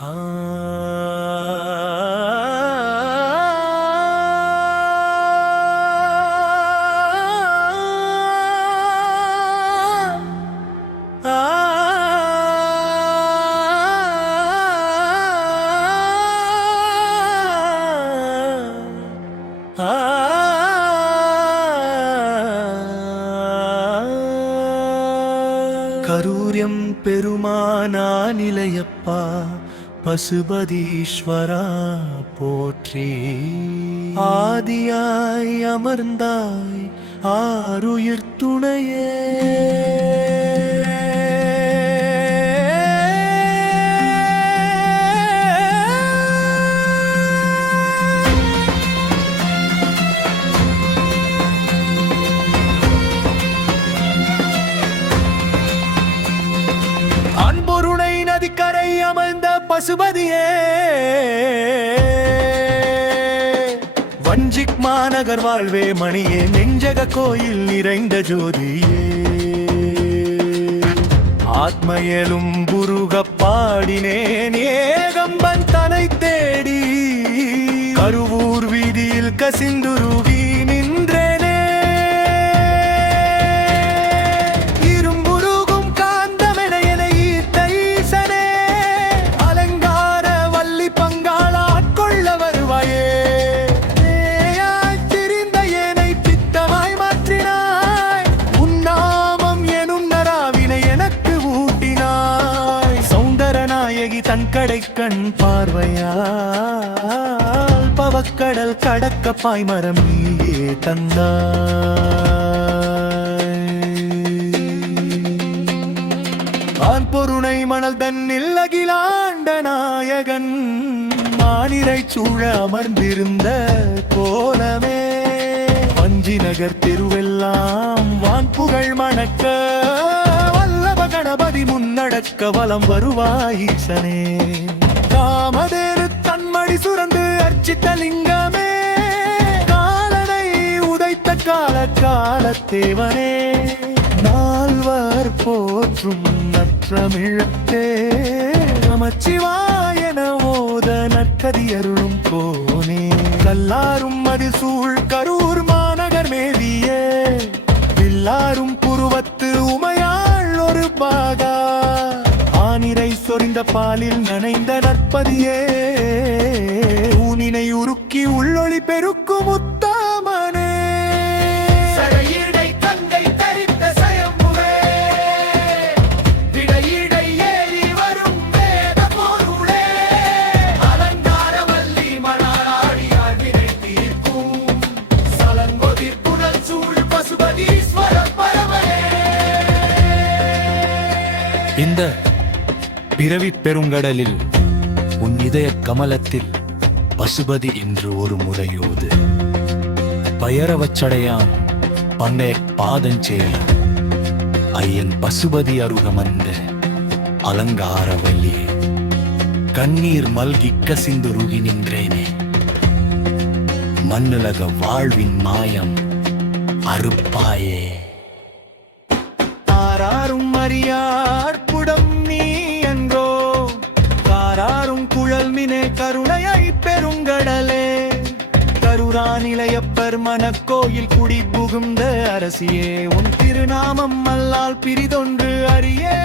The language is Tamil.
கரூரியம் பெருமானா நிலையப்பா பசுபதீஸ்வரா போற்றி. ஆதியாய் அமர்ந்தாய் ஆருயிர் துணையே, அன்பொருணை நதிக்கரை அமர்ந்த பசுபதியே, வஞ்சிக் மாநகர் வாழ்வே மணியே, நெஞ்சக கோயில் நிறைந்த ஜோதியே, ஆத்மயலும் புருக பாடினேன் ஏகம்பன் தனை தேடி, கருவூர் வீதியில் கசிந்துருகி நின்றேனே, இரும்புருகும் காந்தமென என ஈர்த்த ஈசனே, அலங்கார வள்ளி பங்காளாட்கொள்ள வருவாயே, திரிந்த ஏனை பித்தமாய் மாற்றினாய், உன்னாமம் எனும் நராவினை எனக்கு ஊட்டினாய், சௌந்தரநாயகி தன் கடை கண் பார்வையால் பவக்கடல் கடக்க பாய்மரம் நீயே தந்தாய். ஆண் பொருணை மணல் தன்னில் அகிலாண்ட நாயகன் மானிரை சூழ அமர்ந்திருந்த கோலமே, வஞ்சி நகர் தெருவெல்லாம் வான்புகழ் மணக்க, வல்லப கணபதி முன்னடக்க வலம் வருவாயீசனே, காமதேரு தன்மடி சுரந்து அர்ச்சித்த லிங்கமே, காலனை உதைத்த கால காலத்தேவனே, நால்வர் போற்றும் நற்றமிழத்தே, நமச்சிவாயன ஓத நற்கதி அருளும் கோனே, கல்லாரும் மதி சூழ் கரூர் மாநகர் மேவியே, எல்லாரும் புருவத்து உமையாள் ஒரு பாகா, ஆனிரை சொரிந்த பாலில் நனைந்த நற்பதியே, ஊனினை உருக்கி உள்ளொளி பெருக்கும் உத்தாமனே, இந்த பிறவிப் பெருங்கடலில் உன் இதய கமலத்தில் பசுபதி என்று ஒரு முறையோது, பயரவச்சடையான் பண்டைய பாதஞ்சேல ஐயன் பசுபதி அருகமந்த அலங்காரவல்லியே, கண்ணீர் மல்கி கசிந்துருகி நின்றேனே, மண்ணுலக வாழ்வின் மாயம் அறுப்பாயே, ஆராரும் அறியார்ப்புடம் நீ என்றோ, காராரும் குழல் மினே கருணையை பெருங்கடலே, கருராநிலையப்பர் மனக்கோயில் குடி புகுந்த அரசியே, உன் திருநாமம் அல்லால் பிரிதொன்று அறியே.